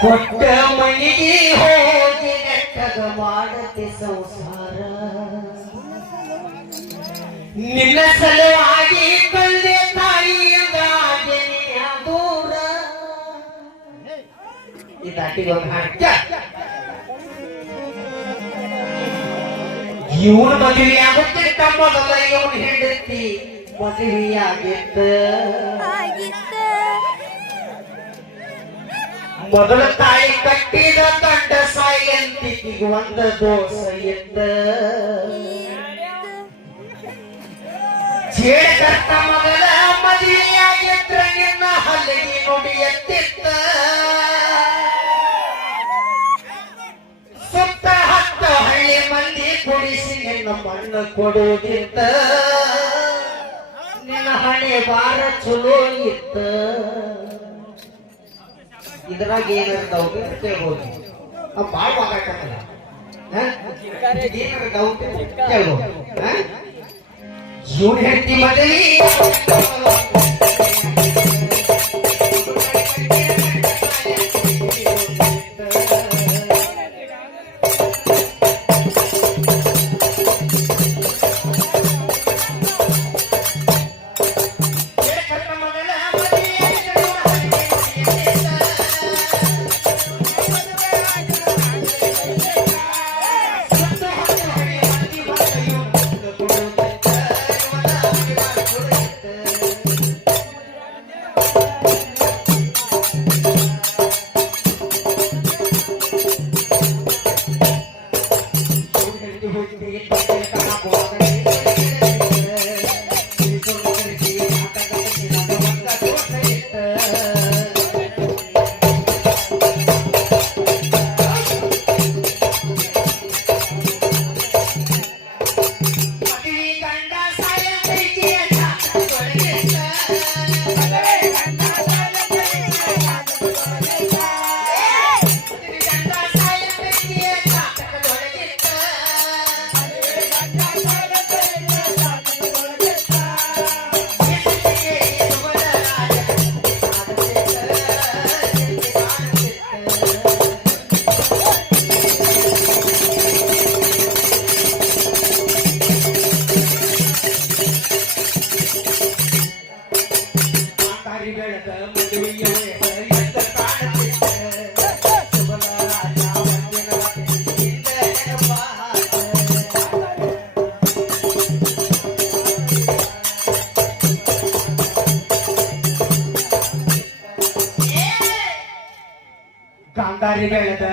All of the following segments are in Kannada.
ಕೊಟ್ಟ ಮನಿಗೆ ಹೋಗಿ ನೆಟ್ಟಗ ಮಾಡತಿ ಸಂಸಾರ ನಿನ್ನ ಸಲುವಾಗಿ ಕಳ್ಳೆ ತಾಯಿಯಿಂದ ದೂರ ಈ ದಾಟಿಗೆ ಒಂದು ಹಾಡ್ತ ಇವನು ಮದುವೆ ಆಗುತ್ತೆ ತಮ್ಮದಲ್ಲ ಇವನು ಹೆಂಡತಿ ಮದುವೆಯಾಗಿದ್ದ ಮೊದಲ ತಾಯಿ ಕಟ್ಟಿದ ದೊಡ್ಡ ಸಾಯಂತಿಗೆ ಒಂದು ದೋಷ ಇದ್ದ ಜೇಡಕರ್ತ ಮೊದಲ ಮದುವೆಯಾಗಿದ್ರ ನಿನ್ನ ಹಲ್ಲಿಗೆ ನುಡಿ ಎತ್ತಿತ್ತ ಸುತ್ತ ಹತ್ತು ಹಳ್ಳಿ ಮಂದಿ ಕುಡಿಸಿ ನಿನ್ನ ಮಣ್ಣು ಕೊಡುವುದಿತ್ತ ನಿನ್ನ ಹಣೆ ಬಾರ ಚಲೋ ಇತ್ತ ಇದ್ರಾಗ ಏನಾರ ಡೌಟ್ ಕೇಳ್ಬೋದು ಬಾಳ್ ಮಾತಾಡ್ತಾರಲ್ಲ ಏನಾರ ಡೌಟ್ ಕೇಳ್ಬೋದು ಜೂನ್ ಹೆಂಡತಿ ಮದುವೆ ಗಾಂಧಾರಿ ಬೆಳೆದ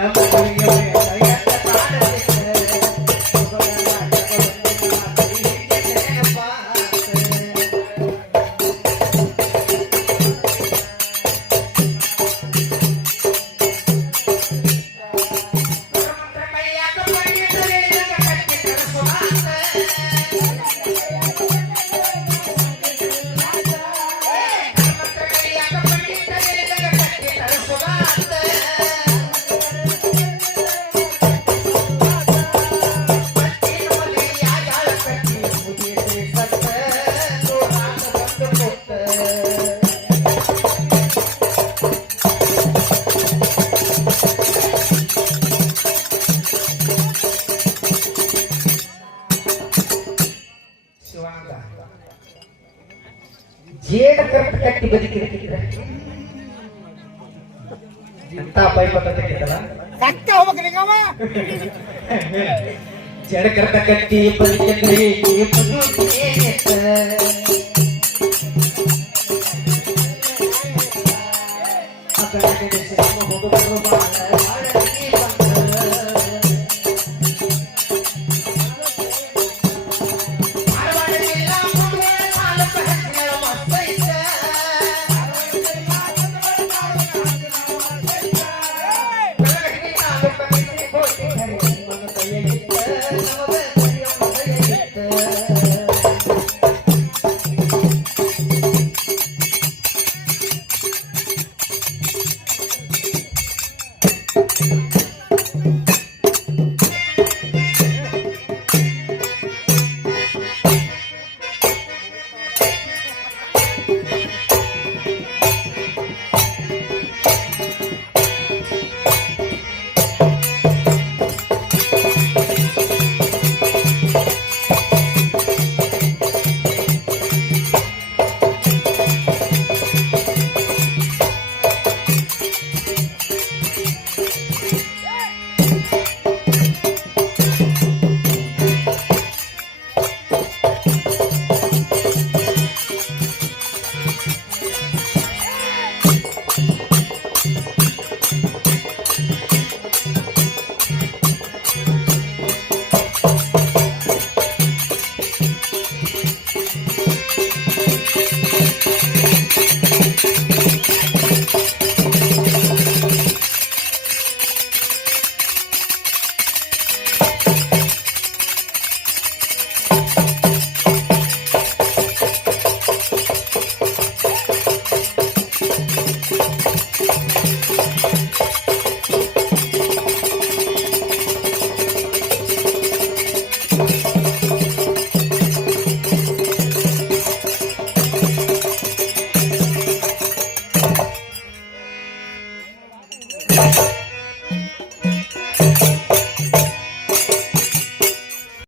ಜೇಡ ಕರೆಕ್ಟ್ ಕಟ್ಟಿ ಬದುಕಿರ್ತಿದ್ರೆ ಎಂತ ಬೈಪತ್ತಲ್ಲ ಸತ್ಯ ಹೋಗ್ಬೇಕವ ಜೇಡ ಕರೆಕ್ಟ್ ಕಟ್ಟಿ ಬದುಕಿದ್ರೆ ಹೋಗಬೇಕು